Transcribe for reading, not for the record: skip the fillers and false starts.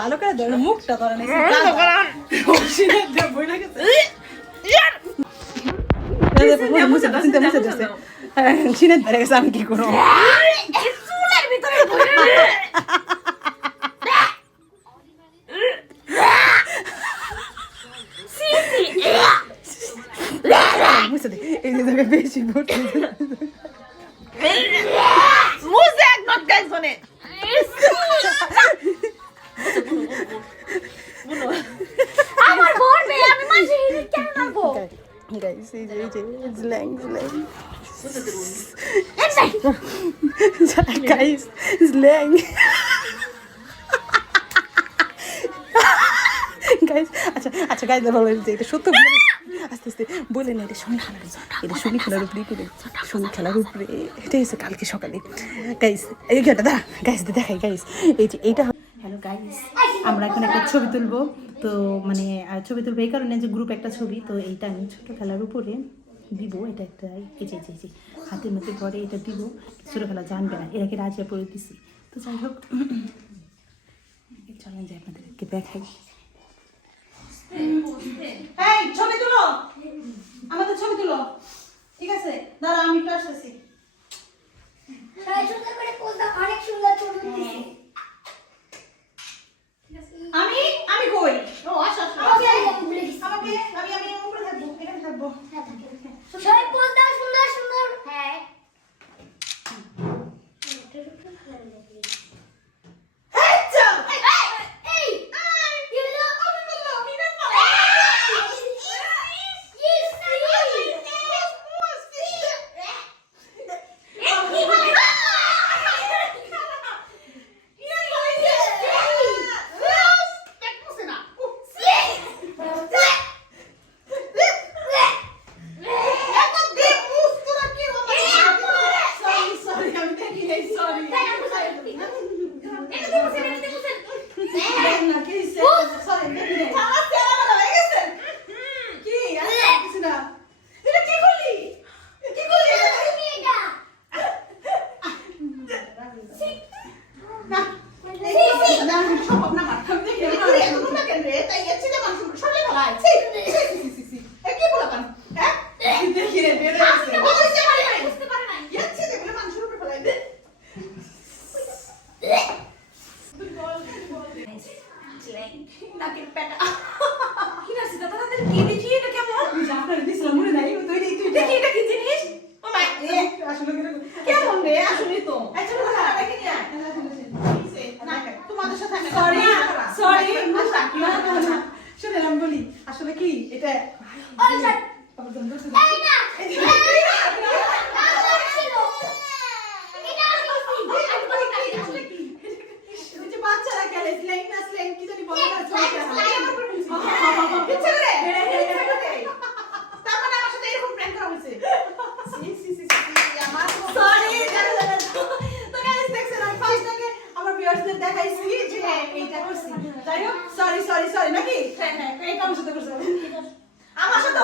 ভালো করে ধরে মুখটা ধরে সিনে ধরে গেছে আমি কি করবো বেশি guys, slang. Guys, slang. Guys, আচ্ছা guys, বলো যে এটা সত্য আস্তে বলে না এটা শুনি খেলার উপরে শুনি খেলার উপরে এটা এসে কালকে সকালে গাইস এই ঘটনা গাইস দেখাই গাইস এই যে এইটা হ্যালো গাইস আমরা এখন একটা ছবি তুলবো তো মানে ছবি তুলবো এই কারণে যে গ্রুপ একটা ছবি তো এইটা আমি ছোটো খেলার উপরে দিব এটা একটা এই যে হাতের মধ্যে পরে এটা দিব ছোটো খেলা জানবে না এরাকে রাজিয়া পরে দিছি তো যাই হোক চলেন যাই আপনাদেরকে দেখাই ছবি তুলো আমাদের ছবি তুলো ঠিক আছে দাঁড়া আমি একটু আসতেছি অনেক সুন্দর ছবি আমি কই ও আসো আমি উপরে থাকবো এখানে থাকবো সবাই পোজ দাও সুন্দর হ্যাঁ আসলে কি এটা বাচ্চারা খেলে স্ল্যাং না স্ল্যাং কি জানি বলে না তারপর আমার সাথে এরকম প্র্যাঙ্ক করা হয়েছে আমার সরি তো গাইস দেখছেন আমি ফার্স্ট থেকে আমার ভিউয়ার্সদের দেখাইছি যে এইটা করছি যাই হোক সরি নাকি হ্যাঁ এইটা আমার সাথে করছে আমার সাথে